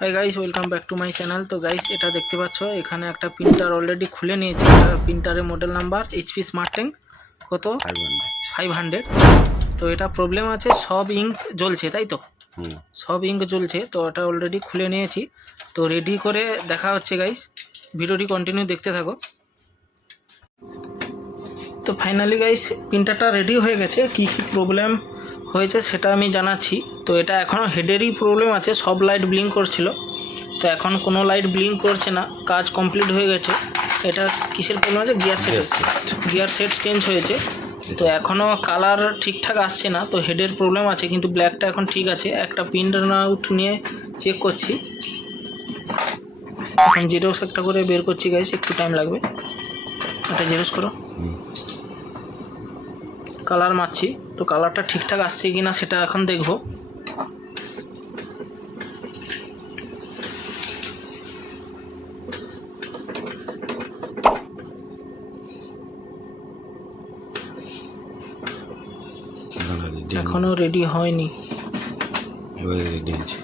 Hi guys welcome back to my channel তো guys এটা দেখতে পাচ্ছ এখানে একটা প্রিন্টার অলরেডি খুলে নিয়েছি। প্রিন্টারের model number HP smart tank কত? ফাইভ হান্ড্রেড তো এটা প্রবলেম আছে সব ইঙ্ক জ্বলছে তাই তো? সব ইঙ্ক জ্বলছে তো এটা অলরেডি খুলে নিয়েছি। তো রেডি করে দেখা হচ্ছে গাইস ভিডিওটি কন্টিনিউ দেখতে থাকো। তো ফাইনালি গাইস প্রিন্টারটা রেডি হয়ে গেছে। কি কি প্রবলেম হয়েছে সেটা আমি জানাচ্ছি। তো এটা এখনও হেডেরই প্রবলেম আছে সব লাইট ব্লিঙ্ক করছিল। তো এখন কোনো লাইট ব্লিঙ্ক করছে না কাজ কমপ্লিট হয়ে গেছে। এটা কিসের প্রবলেম আছে? Gear set. Gear set change হয়েছে। তো এখনও কালার ঠিকঠাক আসছে না তো হেডের প্রবলেম আছে কিন্তু ব্ল্যাকটা এখন ঠিক আছে। একটা প্রিন্ট আউট নিয়ে চেক করছি। এখন জেরক্স একটা করে বের করছি গাইস একটু টাইম লাগবে। এটা জেরক্স করো। কালার মারছি। তো কালারটা ঠিকঠাক আসছে কি না সেটা এখন দেখব। এখনও রেডি হয়নি। এবারে রেডি আছে।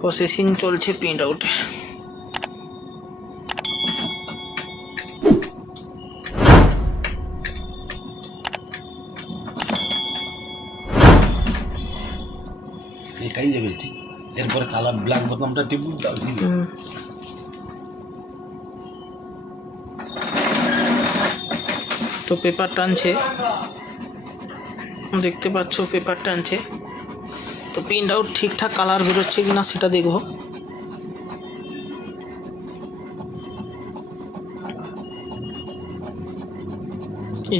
প্রসেসিং চলছে প্রিন্ট আউটে এটাই যাবে ঠিক এরপরে কালার ব্ল্যাক বোতামটা টিপুন দাও? তো পেপার টানছে। দেখতে পাচ্ছ পেপার টানছে। তো প্রিন্ট আউট ঠিকঠাক কালার বেরোচ্ছে কি না সেটা দেখব।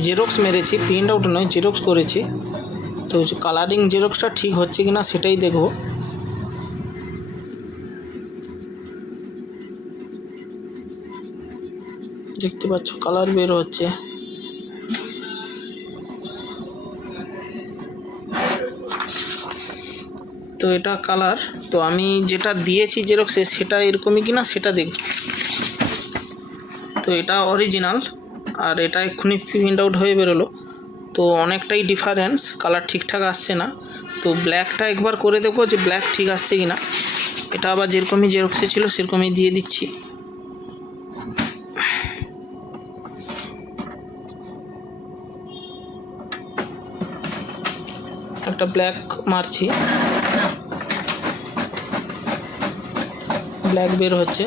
জেরক্স মেরেছি প্রিন্ট আউট নয় জেরক্স করেছি। তো কালারিং জেরক্সটা ঠিক হচ্ছে কি না সেটাই দেখব। দেখতে পাচ্ছ কালার বের হচ্ছে। তো এটা কালার তো আমি যেটা দিয়েছি জেরক্সে সেটা এরকমই কিনা সেটা দেখব। তো এটা অরিজিনাল আর এটা এক্ষুনি প্রিন্ট আউট হয়ে বেরোলো। তো অনেকটাই ডিফারেন্স কালার ঠিকঠাক আসছে না। তো ব্ল্যাকটা একবার করে দেবো যে ব্ল্যাক ঠিক আসছে কি না এটা আবার যেরকমই জেরক্সে ছিল, সেরকমই দিয়ে দিচ্ছি। একটা ব্ল্যাক মারছি। ব্ল্যাক বের হচ্ছে।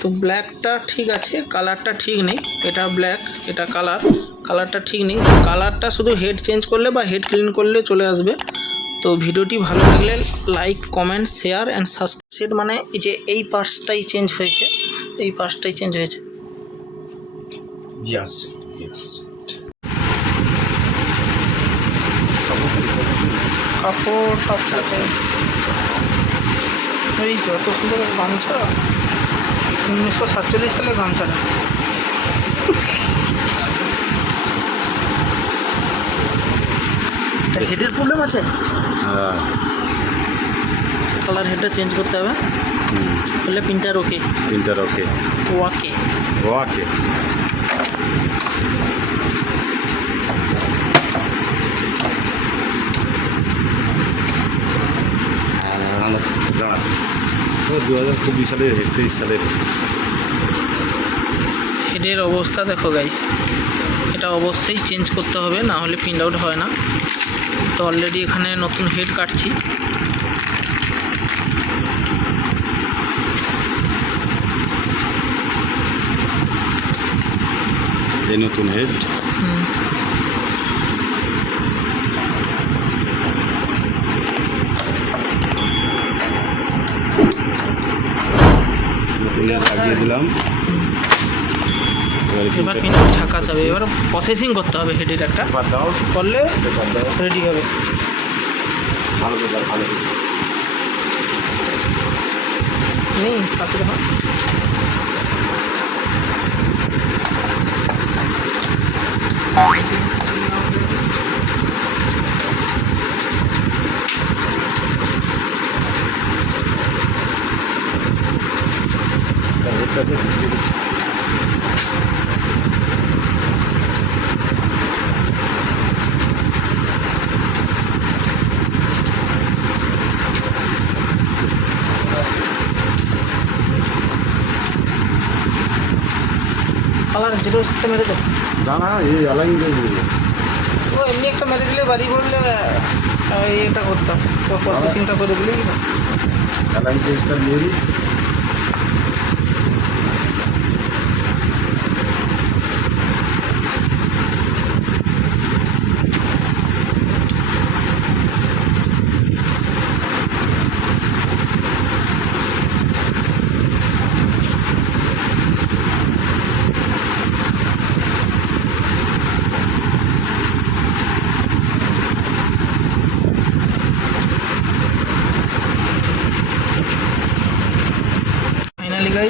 তো ব্ল্যাকটা ঠিক আছে কালারটা ঠিক নেই এটা ব্ল্যাক এটা কালার কালারটা ঠিক নেই। কালারটা শুধু হেড চেঞ্জ করলে বা হেড ক্লিন করলে চলে আসবে। তো ভিডিওটি ভালো লাগলে like comment share and subscribe মানে যে এই পার্টসটাই চেঞ্জ হয়েছে এই পার্টসটাই চেঞ্জ হয়েছে। Yes, yes. কাপড় কাপড় এই তো এত সুন্দর গামছা উনিশশো সাতচল্লিশ সালে গামছাটা হেডের প্রবলেম আছে? হ্যাঁ। কালার হেডটা চেঞ্জ করতে হবে। হুম। বললে প্রিন্টার ওকে প্রিন্টার ওকে ওয়াকে। ওকে দু হাজার চব্বিশ সালের তেইশ সালের। হেডের অবস্থা দেখো গাইস এটা অবশ্যই চেঞ্জ করতে হবে না হলে প্রিন্ট আউট হয় না। তো অলরেডি এখানে নতুন হেড কাটছি। এই নতুন হেড হুম, লাগিয়ে দিলাম। এবারে প্রিন্টার- প্রিন্ট যাবে। এবার প্রসেসিং করতে হবে হেডের একটা। করলে রেডি হবে। ভালো ভালো নেই পাশে দেখো। জিরো তো মেরে দাও জানা এই অ্যালাইন দেবে ও এমনি একটা মেরে দিলে বাড়ি পড়লে এইটা এটা করতাম। প্রসেসিংটা করে দিলেই অ্যালাইন কেসটা দিয়ে দিই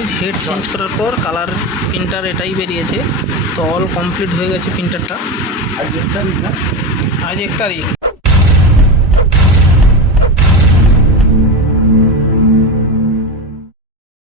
গাইজ হেড চেঞ্জ করার পর কালার প্রিন্টার এটাই বেরিয়েছে। তো অল কমপ্লিট হয়ে গেছে প্রিন্টারটা আজ এক তারিখ।